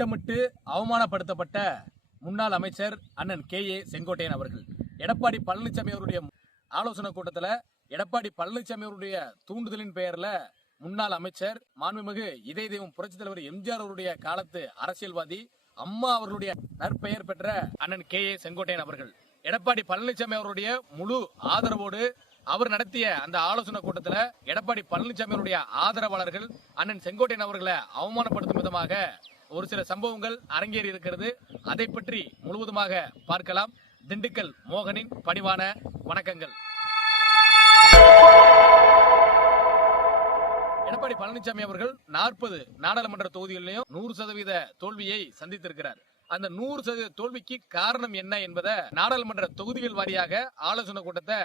திட்டமிட்டு அவமானப்படுத்தப்பட்ட முன்னாள் அமைச்சர் அண்ணன் கே. ஏ. செங்கோட்டையன் அவர்கள். எடப்பாடி பழனிசாமி அவருடைய ஆலோசனை கூட்டத்தில் எடப்பாடி பழனிசாமி அவருடைய தூண்டுதலின் பெயரில் முன்னாள் அமைச்சர் மாண்புமிகு இதய தெய்வம் புரட்சி தலைவர் எம்ஜிஆர் அவருடைய காலத்து அரசியல்வாதி அம்மா அவர்களுடைய நற்பெயர் பெற்ற அண்ணன் கே. ஏ. செங்கோட்டையன் அவர்கள். எடப்பாடி பழனிசாமி அவருடைய முழு ஆதரவோடு அவர் நடத்திய அந்த ஆலோசனை கூட்டத்தில் எடப்பாடி பழனிசாமி அவருடைய ஆதரவாளர்கள் அண்ணன் செங்கோட்டையன் அவர்களை அவமானப்படுத்தும் விதமாக ஒரு சில சம்பவங்கள் அரங்கேறி இருக்கிறது. அதை பற்றி முழுவதுமாக பார்க்கலாம். திண்டுக்கல் மோகனின் பணிவான வணக்கங்கள். எடப்பாடி பழனிசாமி அவர்கள் நாற்பது நாடாளுமன்ற தொகுதிகளிலும் நூறு சதவீத தோல்வியை சந்தித்திருக்கிறார். அந்த நூறு சதவீத தோல்விக்கு காரணம் என்ன என்பதை நாடாளுமன்ற தொகுதிகள் வாரியாக ஆலோசனை கூட்டத்தை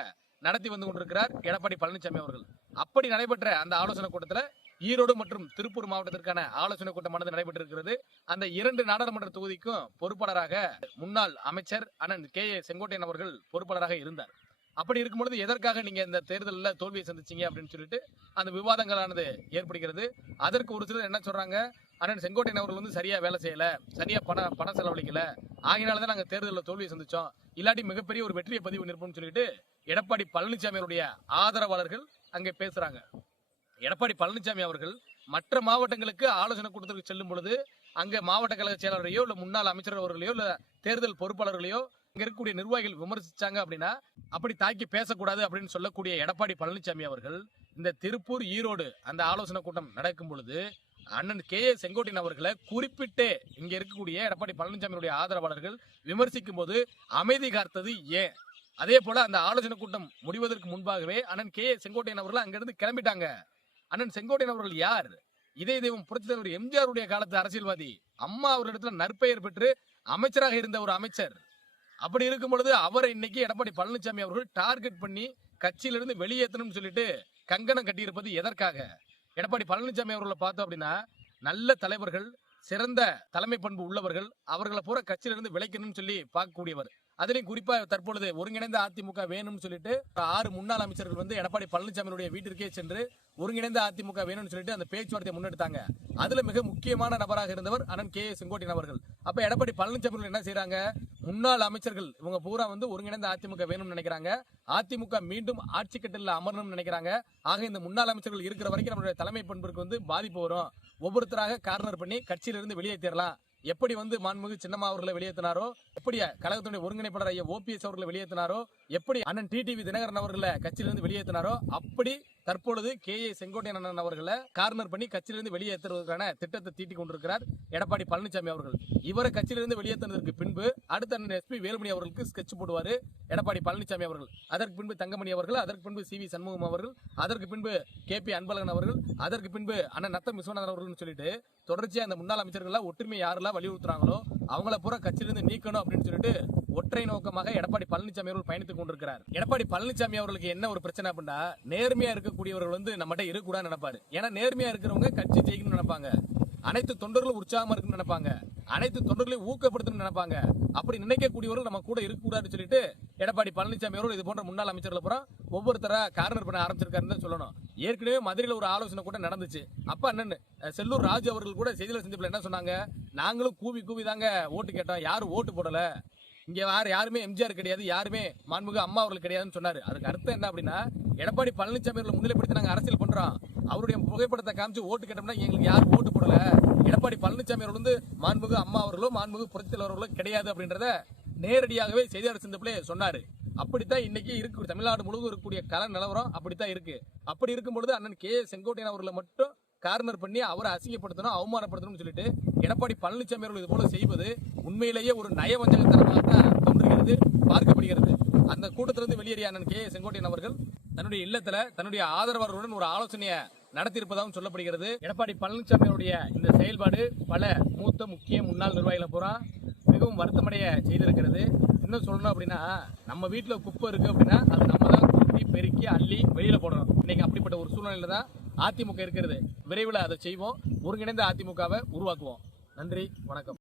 நடத்தி வந்து கொண்டிருக்கிறார் எடப்பாடி பழனிசாமி அவர்கள். அப்படி நடைபெற்ற அந்த ஆலோசனை கூட்டத்தில் ஈரோடு மற்றும் திருப்பூர் மாவட்டத்திற்கான ஆலோசனை கூட்டமானது நடைபெற்றிருக்கிறது. அந்த இரண்டு நாடாளுமன்ற தொகுதிக்கும் பொறுப்பாளராக முன்னாள் அமைச்சர் அண்ணன் கே. ஏ. செங்கோட்டையன் அவர்கள் பொறுப்பாளராக இருந்தார். அப்படி இருக்கும் பொழுது எதற்காக நீங்க இந்த தேர்தலில் தோல்வியை சந்திச்சீங்க அப்படின்னு சொல்லிட்டு அந்த விவாதங்களானது ஏற்படுகிறது. அதற்கு ஒரு சிலர் என்ன சொல்றாங்க? அண்ணன் செங்கோட்டையன் அவர்கள் வந்து சரியா வேலை செய்யல சரியா பண பணம் செலவழிக்கல. ஆகினால தான் நாங்கள் தேர்தலில் தோல்வியை சந்திச்சோம். இல்லாட்டி மிகப்பெரிய ஒரு வெற்றியை பதிவு நிற்போம்னு சொல்லிட்டு எடப்பாடி பழனிசாமி அவருடைய ஆதரவாளர்கள் அங்கே பேசுறாங்க. எடப்பாடி பழனிசாமி அவர்கள் மற்ற மாவட்டங்களுக்கு ஆலோசனை கூட்டத்திற்கு செல்லும் பொழுது அங்கே மாவட்ட கழக செயலாளரையோ இல்லை முன்னாள் அமைச்சர் அவர்களையோ இல்லை தேர்தல் பொறுப்பாளர்களையோ இங்கே இருக்கக்கூடிய நிர்வாகிகள் விமர்சிச்சாங்க அப்படின்னா அப்படி தாக்கி பேசக்கூடாது அப்படின்னு சொல்லக்கூடிய எடப்பாடி பழனிசாமி அவர்கள் இந்த திருப்பூர் ஈரோடு அந்த ஆலோசனை கூட்டம் நடக்கும் பொழுது அண்ணன் கே ஏ செங்கோட்டையன் அவர்களை குறிப்பிட்டே இங்க இருக்கக்கூடிய எடப்பாடி பழனிசாமியுடைய ஆதரவாளர்கள் விமர்சிக்கும் போது அமைதி காத்தது ஏன்? அதே போல அந்த ஆலோசனை கூட்டம் முடிவதற்கு முன்பாகவே அண்ணன் கே ஏ செங்கோட்டையன் அவர்கள் அங்கிருந்து கிளம்பிட்டாங்க. அண்ணன் செங்கோட்டையன் அவர்கள் யார்? இதே தெய்வம் புரட்சி தலைவர் எம்ஜிஆருடைய காலத்து அரசியல்வாதி. அம்மா அவரிடத்துல நற்பெயர் பெற்று அமைச்சராக இருந்த ஒரு அமைச்சர். அப்படி இருக்கும் பொழுது அவரை இன்னைக்கு எடப்பாடி பழனிசாமி அவர்கள் டார்கெட் பண்ணி கட்சியிலிருந்து வெளியேற்றணும்னு சொல்லிட்டு கங்கணம் கட்டியிருப்பது எதற்காக? எடப்பாடி பழனிசாமி அவர்களை பார்த்தோம் அப்படின்னா நல்ல தலைவர்கள் சிறந்த தலைமை பண்பு உள்ளவர்கள் அவர்களை பூரா கட்சியிலிருந்து விளைக்கணும்னு சொல்லி பார்க்கக்கூடியவர். அதுலேயும் குறிப்பாக தற்பொழுது ஒருங்கிணைந்த அதிமுக வேணும்னு சொல்லிட்டு ஆறு முன்னாள் அமைச்சர்கள் வந்து எடப்பாடி பழனிசாமியுடைய வீட்டிற்கே சென்று ஒருங்கிணைந்த அதிமுக வேணும்னு சொல்லிட்டு அந்த பேச்சுவார்த்தையை முன்னெடுத்தாங்க. அதுல மிக முக்கியமான நபராக இருந்தவர் அண்ணன் கே செங்கோட்டையன் அவர்கள். அப்ப எடப்பாடி பழனிசாமி என்ன செய்யறாங்க முன்னாள் அமைச்சர்கள் இவங்க பூரா வந்து ஒருங்கிணைந்த அதிமுக வேணும்னு நினைக்கிறாங்க. அதிமுக மீண்டும் ஆட்சி கட்டில அமரணும்னு நினைக்கிறாங்க. ஆக இந்த முன்னாள் அமைச்சர்கள் இருக்கிற வரைக்கும் நம்மளுடைய தலைமை பண்பிற்கு வந்து பாதிப்பு வரும். ஒவ்வொருத்தராக கார்னர் பண்ணி கட்சியிலிருந்து வெளியேற்றிடலாம் எப்படி வந்து மாண்புமிகு சின்னம்மா அவர்களை வெளியேற்றினாரோ எப்படி கழகத்துடைய ஒருங்கிணைப்பாளர் ஐயா ஓபிஎஸ் அவர்களை வெளியேற்றினாரோ எப்படி அண்ணன் டிடிவி தினகரன் அவர்களை கட்சியிலிருந்து வெளியேற்றினாரோ அப்படி தற்பொழுது கே ஏ செங்கோட்டையன் அண்ணன் அவர்களை கார்னர் பண்ணி கட்சியிலிருந்து வெளியேற்றுவதற்கான திட்டத்தை தீட்டிக் கொண்டிருக்கிறார். எடப்பாடி பழனிசாமி அவர்கள். இவரை கட்சியிலிருந்து வெளியேற்றினதற்கு பின்பு அடுத்த அண்ணன் எஸ்பி வேலுமணி அவர்களுக்கு ஸ்கெட்ச் போடுவார். எடப்பாடி பழனிசாமி அவர்கள். அதற்கு பின்பு தங்கமணி அவர்கள் அதற்கு பின்பு சி வி சண்முகம் அவர்கள் அதற்கு பின்பு கே பி அன்பழகன் அவர்கள் அதற்கு பின்பு அண்ணன் நத்தம் விஸ்வநாதன் அவர்கள்னு சொல்லிட்டு தொடர்ச்சியாக அந்த முன்னாள் அமைச்சர்கள்லாம் ஒற்றுமை யாரெல்லாம் வலியுறுத்துறாங்களோ அவங்கள பூரா கட்சியிலிருந்து நீக்கணும் அப்படின்னு சொல்லிட்டு ஒற்றை நோக்கமாக எடப்பாடி பழனிசாமி அவர்கள் பயணித்துக் கொண்டிருக்கிறார். எடப்பாடி பழனிசாமி அவர்களுக்கு என்ன ஒரு பிரச்சனை அப்படின்னா நேர்மையா இருக்கக்கூடியவர்கள் வந்து நம்மகிட்ட இருக்கக்கூடாது நினைப்பாரு. ஏன்னா நேர்மையா இருக்கிறவங்க கட்சி ஜெயிக்கணும்னு நினைப்பாங்க. அனைத்து தொண்டர்களும் உற்சாகமா இருக்குன்னு நினைப்பாங்க. அனைத்து தொண்டர்களையும் ஊக்கப்படுத்தணும்னு நினைப்பாங்க. அப்படி நினைக்கக்கூடியவர்கள் நம்ம கூட இருக்கக்கூடாதுன்னு சொல்லிட்டு எடப்பாடி பழனிசாமி அவர்கள் இது போன்ற முன்னாள் அமைச்சர்கள் அப்புறம் ஒவ்வொருத்தரா கார்னர் பண்ண ஆரம்பிச்சிருக்காருன்னு சொல்லணும். ஏற்கனவே மதுரையில் ஒரு ஆலோசனை கூட நடந்துச்சு. அப்ப அண்ணன் செல்லூர் ராஜு அவர்கள் கூட செய்தியாளர் சந்திப்பில் என்ன சொன்னாங்க? நாங்களும் கூவி கூவி தாங்க ஓட்டு கேட்டோம். யாரும் ஓட்டு போடல. இங்கே யார் யாருமே எம்ஜிஆர் கிடையாது யாருமே மாண்புமிகு அம்மா அவர்கள் கிடையாதுன்னு சொன்னார். அதுக்கு அர்த்தம் என்ன அப்படின்னா எடப்பாடி பழனிசாமி அவர்களை முன்னிலைப்படுத்தி நாங்கள் அரசியல் பண்ணுறோம் அவருடைய புகைப்படத்தை காமிச்சு ஓட்டு கேட்டோம்னா எங்களுக்கு யாரும் ஓட்டு போடல. எடப்பாடி பழனிசாமி அவர்கள் வந்து மாண்புமிகு அம்மா அவர்களோ மாண்புமிகு புரட்சி அவர்களோ கிடையாது அப்படின்றத நேரடியாகவே செய்தியாளர் சந்திப்பிலே சொன்னார். அப்படித்தான் இன்னைக்கு இருக்கு. தமிழ்நாடு முழுவதும் இருக்கக்கூடிய கல நிலவரம் அப்படித்தான் இருக்கு. அப்படி இருக்கும் பொழுது அண்ணன் கே செங்கோட்டையன் அவர்களை மட்டும் கார்னர் பண்ணி அவரை அசிங்கப்படுத்தணும் அவமானப்படுத்தணும்னு சொல்லிட்டு எடப்பாடி பழனிசாமி அவர்கள் இது போல செய்வது உண்மையிலேயே ஒரு நயவஞ்சகத்தனமாக தான் தோன்றுகிறது பார்க்கப்படுகிறது அந்த கூட்டத்திலிருந்து வெளியேறிய அண்ணன் கே செங்கோட்டையன் அவர்கள் தன்னுடைய இல்லத்துல தன்னுடைய ஆதரவாளருடன் ஒரு ஆலோசனையை நடத்தியிருப்பதாகவும் சொல்லப்படுகிறது. எடப்பாடி பழனிசாமி அவருடைய இந்த செயல்பாடு பல மூத்த முக்கிய முன்னாள் நிர்வாகிகளை பூரா மிகவும் வருத்தமடைய செய்திருக்கிறது. இன்னும் சொல்லணும் அப்படின்னா நம்ம வீட்டில் குப்பை இருக்கு அப்படின்னா அது நம்ம தான் கூட்டி பெருக்கி அள்ளி வெளியில போடணும். இன்னைக்கு அப்படிப்பட்ட ஒரு சூழ்நிலையில தான் அதிமுக இருக்கிறது. விரைவில் அதை செய்வோம். ஒருங்கிணைந்த அதிமுகவை உருவாக்குவோம். நன்றி வணக்கம்.